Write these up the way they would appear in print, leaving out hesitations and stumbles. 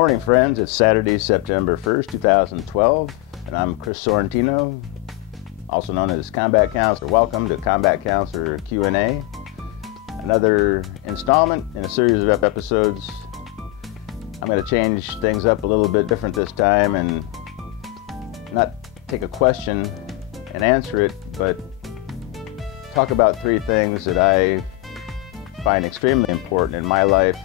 Good morning, friends. It's Saturday, September 1st, 2012, and I'm Chris Sorrentino, also known as Combat Counselor. Welcome to Combat Counselor Q&A, another installment in a series of episodes. I'm going to change things up a little bit different this time and not take a question and answer it, but talk about three things that I find extremely important in my life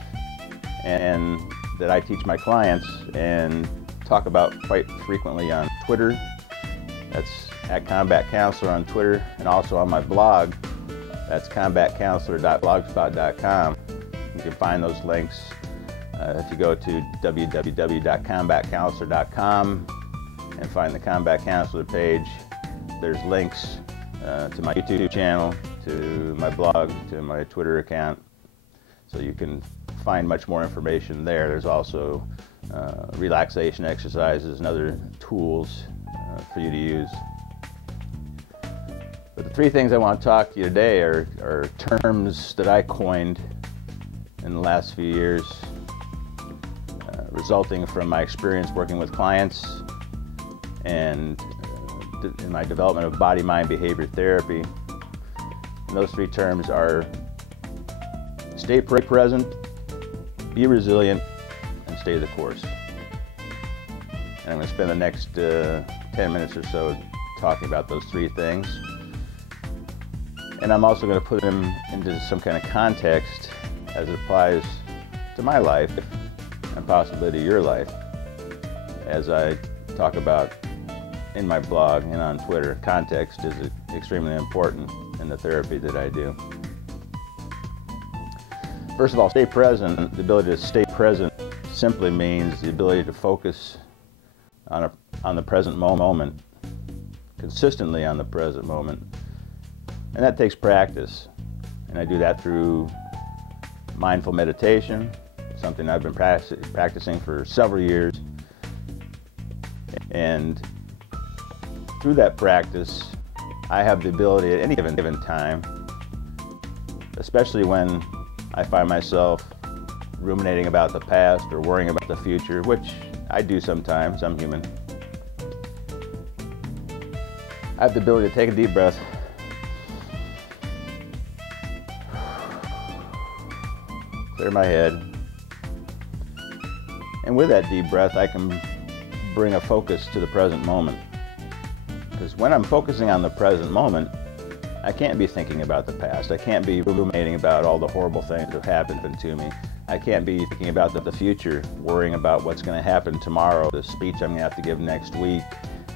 and that I teach my clients and talk about quite frequently on Twitter. That's at Combat Counselor on Twitter, and also on my blog. That's combatcounselor.blogspot.com. You can find those links if you go to www.combatcounselor.com and find the Combat Counselor page. There's links to my YouTube channel, to my blog, to my Twitter account, so you can find much more information there. There's also relaxation exercises and other tools for you to use. But the three things I want to talk to you today are terms that I coined in the last few years, resulting from my experience working with clients and in my development of body-mind behavior therapy. And those three terms are stay present, be resilient, and stay the course. And I'm going to spend the next 10 minutes or so talking about those three things. And I'm also going to put them into some kind of context as it applies to my life and possibly to your life, as I talk about in my blog and on Twitter. Context is extremely important in the therapy that I do. First of all, stay present. The ability to stay present simply means the ability to focus on the present moment, consistently on the present moment. And that takes practice. And I do that through mindful meditation, something I've been practicing for several years. And through that practice, I have the ability at any given time, especially when I find myself ruminating about the past or worrying about the future, which I do sometimes. I'm human. I have the ability to take a deep breath, clear my head, and with that deep breath I can bring a focus to the present moment. Because when I'm focusing on the present moment, I can't be thinking about the past. I can't be ruminating about all the horrible things that have happened to me. I can't be thinking about the future, worrying about what's going to happen tomorrow, the speech I'm going to have to give next week,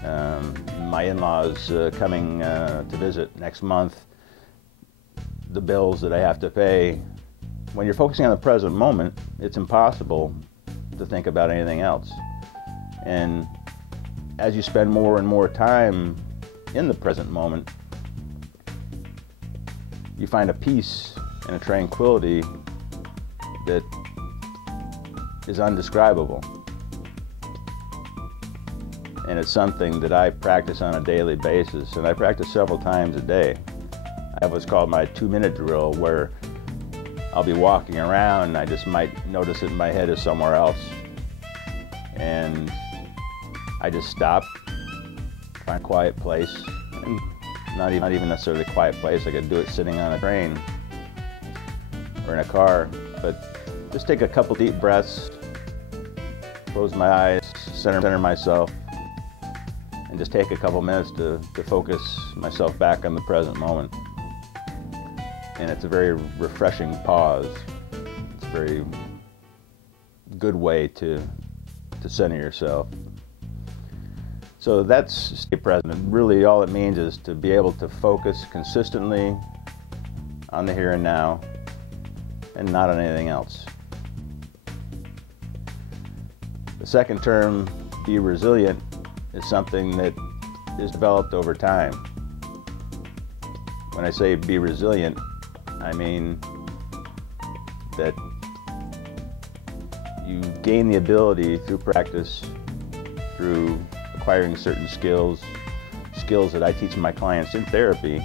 my in-laws coming to visit next month, the bills that I have to pay. When you're focusing on the present moment, it's impossible to think about anything else. And as you spend more and more time in the present moment, you find a peace and a tranquility that is undescribable. And it's something that I practice on a daily basis, and I practice several times a day. I have what's called my 2-minute drill, where I'll be walking around and I just might notice that my head is somewhere else. And I just stop, find a quiet place, and not even necessarily a quiet place. I could do it sitting on a train or in a car, but just take a couple deep breaths, close my eyes, center myself, and just take a couple minutes to focus myself back on the present moment. And it's a very refreshing pause. It's a very good way to center yourself. So that's stay present. Really all it means is to be able to focus consistently on the here and now and not on anything else. The second term, be resilient, is something that is developed over time. When I say be resilient, I mean that you gain the ability through practice, through acquiring certain skills that I teach my clients in therapy,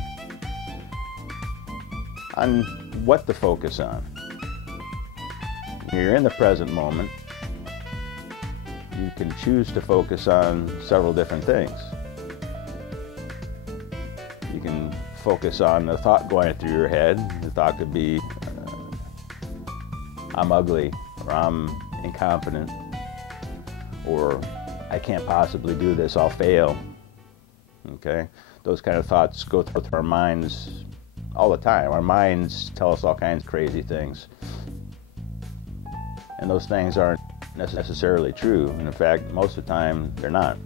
on what to focus on. When you're in the present moment, you can choose to focus on several different things. You can focus on the thought going through your head. The thought could be, I'm ugly, or I'm incompetent, or I can't possibly do this, I'll fail. Okay? Those kind of thoughts go through our minds all the time. Our minds tell us all kinds of crazy things. And those things aren't necessarily true. And in fact, most of the time, they're not.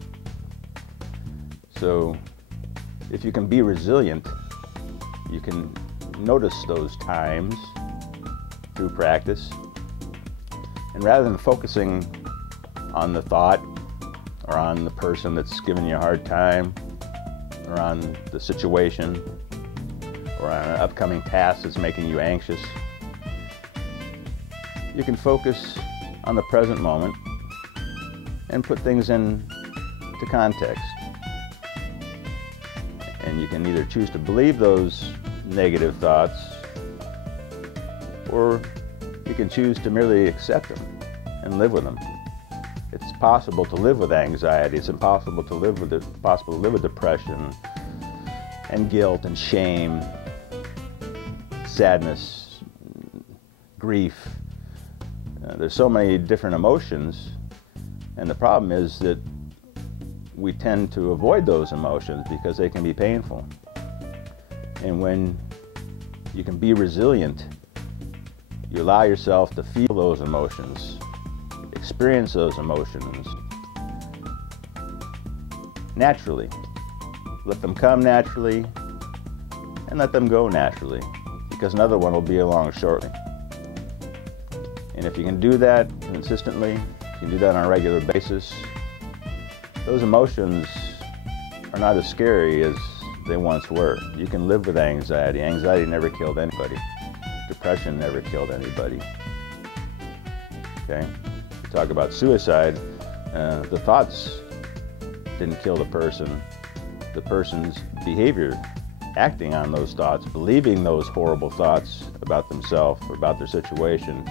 So, if you can be resilient, you can notice those times through practice. And rather than focusing on the thought, or on the person that's giving you a hard time, or on the situation, or on an upcoming task that's making you anxious, you can focus on the present moment and put things into context. And you can either choose to believe those negative thoughts, or you can choose to merely accept them and live with them. It's possible to live with anxiety. It's possible to live with depression and guilt and shame, sadness, grief. There's so many different emotions, and the problem is that we tend to avoid those emotions because they can be painful. And when you can be resilient, you allow yourself to feel those emotions, experience those emotions naturally. Let them come naturally and let them go naturally, because another one will be along shortly. And if you can do that consistently, you can do that on a regular basis, those emotions are not as scary as they once were. You can live with anxiety. Anxiety never killed anybody. Depression never killed anybody. Okay? Talk about suicide, the thoughts didn't kill the person. The person's behavior, acting on those thoughts, believing those horrible thoughts about themselves or about their situation,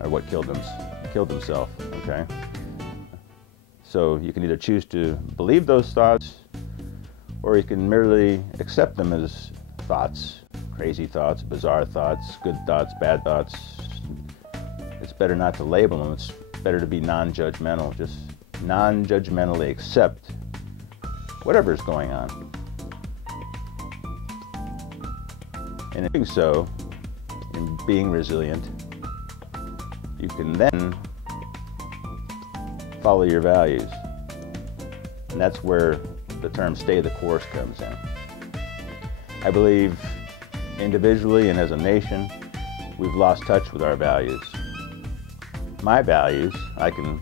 are what killed themselves. Okay? So you can either choose to believe those thoughts, or you can merely accept them as thoughts, crazy thoughts, bizarre thoughts, good thoughts, bad thoughts. It's better not to label them. It's better to be non-judgmental. Just non-judgmentally accept whatever's going on. And in doing so, in being resilient, you can then follow your values. And that's where the term "stay the course" comes in. I believe individually and as a nation, we've lost touch with our values. My values, I can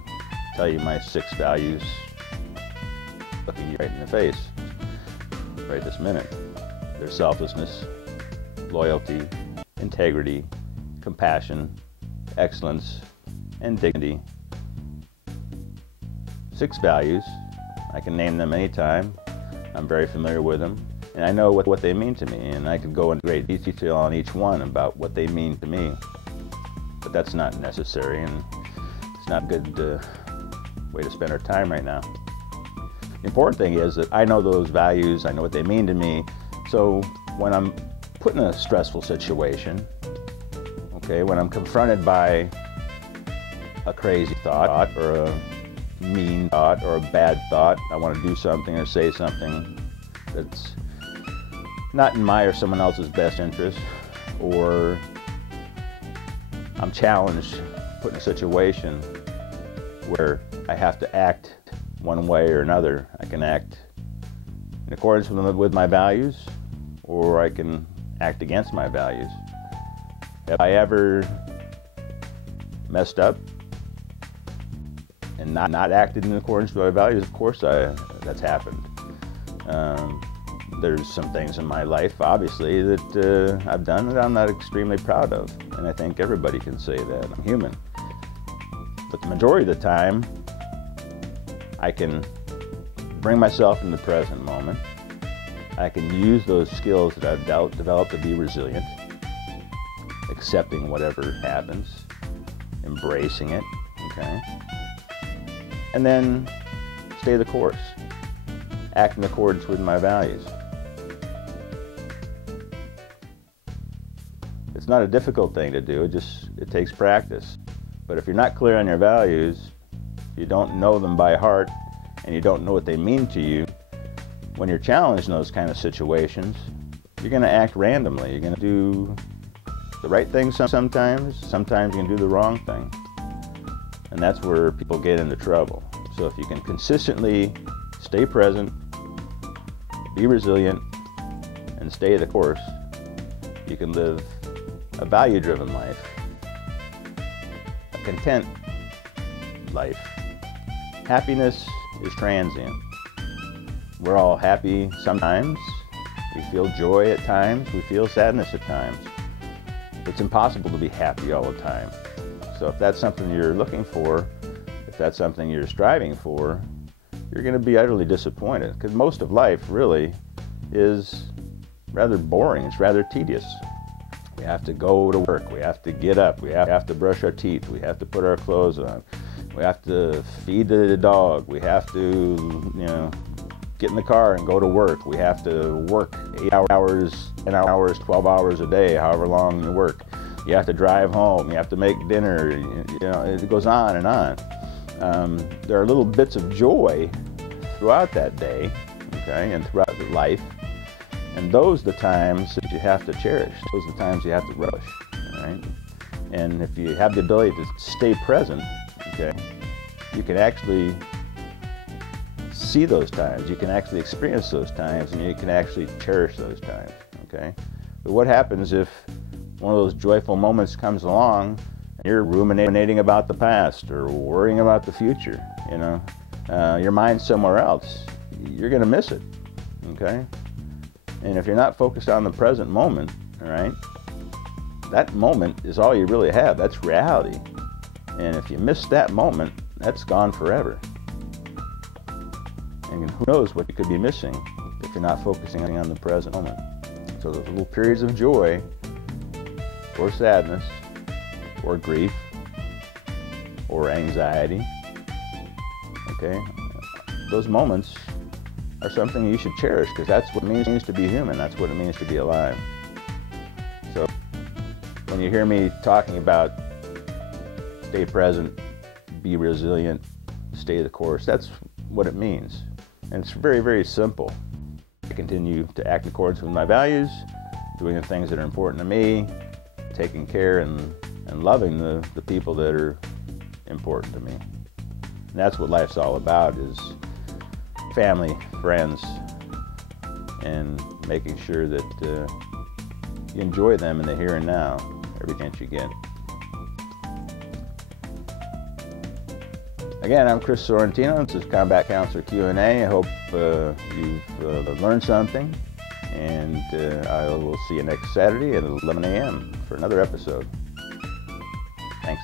tell you my 6 values looking you right in the face right this minute. They're selflessness, loyalty, integrity, compassion, excellence, and dignity. 6 values. I can name them anytime. I'm very familiar with them, and I know what they mean to me, and I could go into great detail on each one about what they mean to me. But that's not necessary, and it's not a good way to spend our time right now. The important thing is that I know those values, I know what they mean to me, so when I'm put in a stressful situation, okay, when I'm confronted by a crazy thought or a mean thought or a bad thought, I want to do something or say something that's not in my or someone else's best interest, or I'm challenged, put in a situation where I have to act one way or another. I can act in accordance with my values, or I can act against my values. Have I ever messed up and not acted in accordance with my values? Of course that's happened. There's some things in my life, obviously, that I've done that I'm not extremely proud of, and I think everybody can say that. I'm human. But the majority of the time, I can bring myself in the present moment. I can use those skills that I've developed to be resilient, accepting whatever happens, embracing it, okay? And then stay the course. Act in accordance with my values. It's not a difficult thing to do, it takes practice. But if you're not clear on your values, you don't know them by heart, and you don't know what they mean to you, when you're challenged in those kind of situations, you're going to act randomly. You're going to do the right thing sometimes you're going to do the wrong thing. And that's where people get into trouble. So if you can consistently stay present, be resilient, and stay the course, you can live a value-driven life, a content life. Happiness is transient. We're all happy sometimes. We feel joy at times. We feel sadness at times. It's impossible to be happy all the time. So if that's something you're looking for, if that's something you're striving for, you're going to be utterly disappointed, because most of life really is rather boring. It's rather tedious. We have to go to work. We have to get up. We have to brush our teeth. We have to put our clothes on. We have to feed the dog. We have to, get in the car and go to work. We have to work 8 hours, 10 hours, 12 hours a day, however long you work. You have to drive home. You have to make dinner. It goes on and on. There are little bits of joy throughout that day, okay, and throughout life. And those are the times that you have to cherish. Those are the times you have to relish, right? And if you have the ability to stay present, okay, you can actually see those times, you can actually experience those times, and you can actually cherish those times, okay? But what happens if one of those joyful moments comes along and you're ruminating about the past or worrying about the future, your mind's somewhere else? You're going to miss it, okay? And if you're not focused on the present moment, all right, that moment is all you really have. That's reality. And if you miss that moment, that's gone forever. And who knows what you could be missing if you're not focusing on the present moment. So those little periods of joy, or sadness, or grief, or anxiety, okay, those moments are something you should cherish, because that's what it means to be human. That's what it means to be alive. So when you hear me talking about stay present, be resilient, stay the course, that's what it means. And it's very, very simple. I continue to act in accordance with my values, doing the things that are important to me, taking care and loving the people that are important to me. And that's what life's all about, is family, friends, and making sure that you enjoy them in the here and now, every chance you get. Again, I'm Chris Sorrentino. This is Combat Counselor Q&A. I hope you've learned something, and I will see you next Saturday at 11 a.m. for another episode. Thanks.